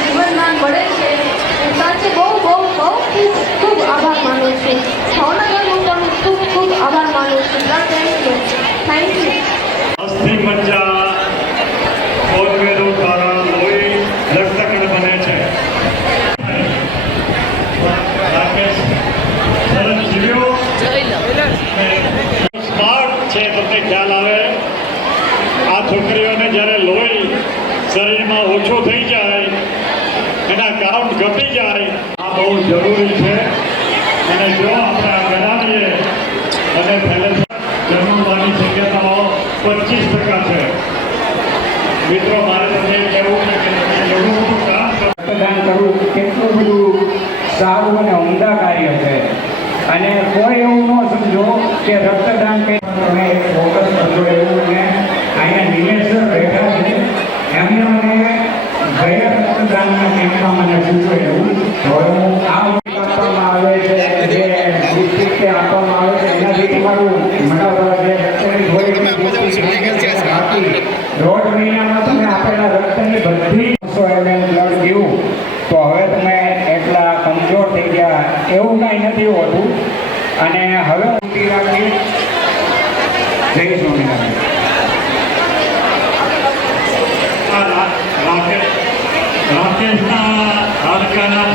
જીવનદાન મળે છે સાચે બહુ બહુ બહુ ખૂબ ખૂબ આભાર માનું છું. ભાવનગર હું તમને ખૂબ ખૂબ આભાર માનું છું. Thank you. અસ્થિ મજ્જા કોલવેરો દ્વારા લોહી રક્તકણ બને છે. રાકેશ સરસ જીવ્યો સ્માર્ટ છે. તમને ખ્યાલ આવે આ છોકરીઓને જ્યારે લોહી શરીરમાં ઓછું થઈ જાય, એના કાઉન્ટ ઘટી જાય, આ બહુ જરૂરી છે. અને જો આપણે આ કરાવીએ અને જન્મવાની શક્યતાઓ 25% છે. મિત્રો, મારે તમને કહેવું છે કે તમે એવું બધું કામ રક્તદાન કરવું કેટલું બધું સારું અને ઉમદા કાર્ય છે. અને કોઈ એવું ન સમજો કે રક્તદાન કે તમે ફોકસ કરજો એવું. ને અહીંયા નિલેશ્વર બેઠા છે, એમને મને ગયા રક્તદાનના કેમ્પમાં મને પૂછ્યું એવું. હવે હું આ આપવામાં આવે છે, જે ડિસ્ટ્રિક્ટે આપવામાં આવે છે, એનાથી તમારું મોટાભાગે જે રક્તની હોય દોઢ મહિનામાં તમે આપેલા રક્તની બધી બ્લડ ગયું તો હવે તમે એટલા કમજોર થઈ ગયા એવું કાંઈ નથી હોતું. અને હવે ઊંધી રાખી જય સ્વામિનારાયણ. રાકેશના હાડકાના